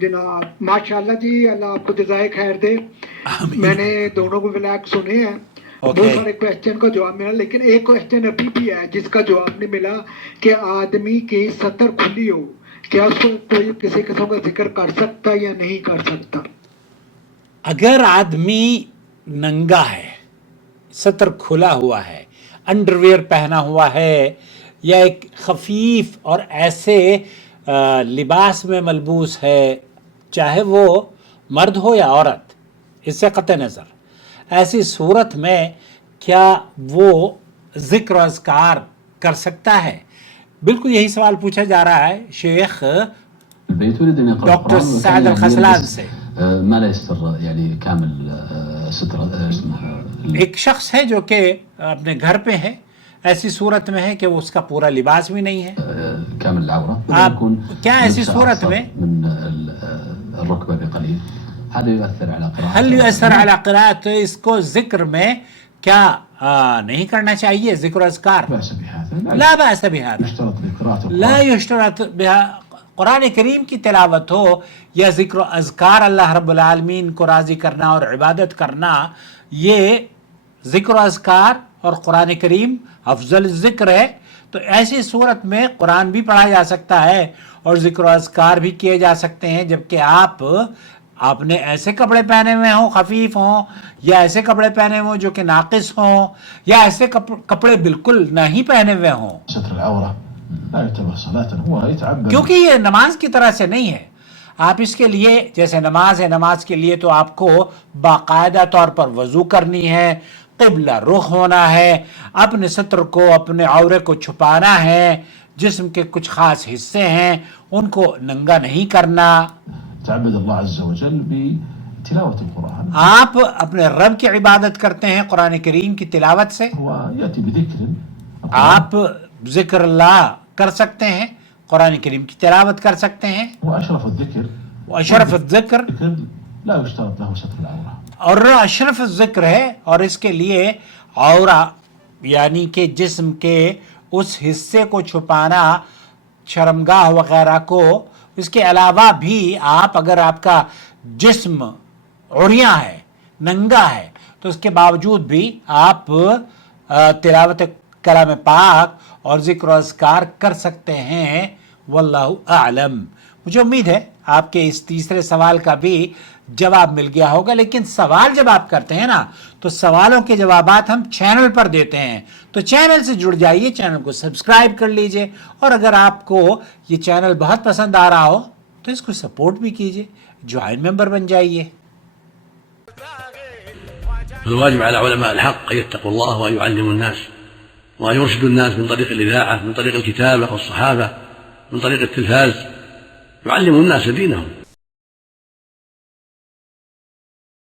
جناب ماشاءاللہ جی، اللہ آپ کو جزائے خیر دے. میں نے دونوں کو بلاک سنے ہیں، بہت سارے کوشچن کا جواب ملا، لیکن ایک کوشچن ابھی بھی ہے جس کا جواب نہیں ملا کہ آدمی کی سطر کھلی ہو، کیا اس کو کوئی کسی قسم کا ذکر کر سکتا یا نہیں کر سکتا؟ اگر آدمی ننگا ہے، سطر کھلا ہوا ہے، انڈر ویئر پہنا ہوا ہے، یا ایک خفیف اور ایسے لباس میں ملبوس ہے، چاہے وہ مرد ہو یا عورت، اس سے قطع نظر، ایسی صورت میں کیا وہ ذکر و اذکار کر سکتا ہے؟ بالکل یہی سوال پوچھا جا رہا ہے شیخ ڈاکٹر سعد الخسلان سے. ما لا يستر يعني كامل ستر اسمه ایک شخص ہے جو کہ اپنے گھر پہ ہے، ایسی صورت میں ہے کہ اس کا پورا لباس بھی نہیں ہے. كامل العورة، آپ کیا ایسی صورت میں من الركبة بقليل، هذا يؤثر على قراءة هل يؤثر على قراءة؟ اس کو ذکر میں کیا نہیں کرنا چاہیے ذکر و اذکار؟ لا بأس بهذا، لا يشترط بها. قرآن کریم کی تلاوت ہو یا ذکر و اذکار، اللہ رب العالمین کو راضی کرنا اور عبادت کرنا، یہ ذکر و اذکار اور قرآن کریم افضل ذکر ہے. تو ایسی صورت میں قرآن بھی پڑھا جا سکتا ہے اور ذکر و اذکار بھی کیے جا سکتے ہیں، جبکہ آپ نے ایسے کپڑے پہنے ہوئے ہوں خفیف ہوں، یا ایسے کپڑے پہنے ہوئے ہوں جو کہ ناقص ہوں، یا ایسے کپڑے بالکل نہیں پہنے ہوئے ہوں، کیونکہ یہ نماز کی طرح سے نہیں ہے. آپ اس کے لیے جیسے نماز ہے، نماز کے لیے تو آپ کو باقاعدہ طور پر وضو کرنی ہے، قبلہ رخ ہونا ہے، اپنے ستر کو، اپنے عورے کو چھپانا ہے، جسم کے کچھ خاص حصے ہیں ان کو ننگا نہیں کرنا. تعبد اللہ عز وجل بتلاوت القرآن، آپ اپنے رب کی عبادت کرتے ہیں قرآن کریم کی تلاوت سے. ويأتي بذكر، آپ ذکر اللہ کر سکتے ہیں، قرآن کریم کی تلاوت کر سکتے ہیں. وأشرف الذكر، واشرف الذکر، لا يشترط له ستر العورة، اور اشرف الذکر ہے، اور اس کے لیے عورہ یعنی کہ جسم کے اس حصے کو چھپانا، شرمگاہ وغیرہ کو. اس کے علاوہ بھی آپ اگر آپ کا جسم عریاں ہے، ننگا ہے، تو اس کے باوجود بھی آپ تلاوت کلام پاک اور ذکر و اذکار کر سکتے ہیں. واللہ اعلم. مجھے امید ہے آپ کے اس تیسرے سوال کا بھی جواب مل گیا ہوگا. لیکن سوال جب آپ کرتے ہیں نا، تو سوالوں کے جوابات ہم چینل پر دیتے ہیں، تو چینل سے جڑ جائیے، چینل کو سبسکرائب کر لیجئے، اور اگر آپ کو یہ چینل بہت پسند آ رہا ہو تو اس کو سپورٹ بھی کیجئے، جوائن ممبر بن جائیے. الواجب على علماء الحق أن يتقوا الله وأن يعلموا الناس وأن يرشدوا الناس من طريق الإذاعة، من طريق الكتابة والصحافة، من طريق التلفاز، يعلموا الناس دينهم.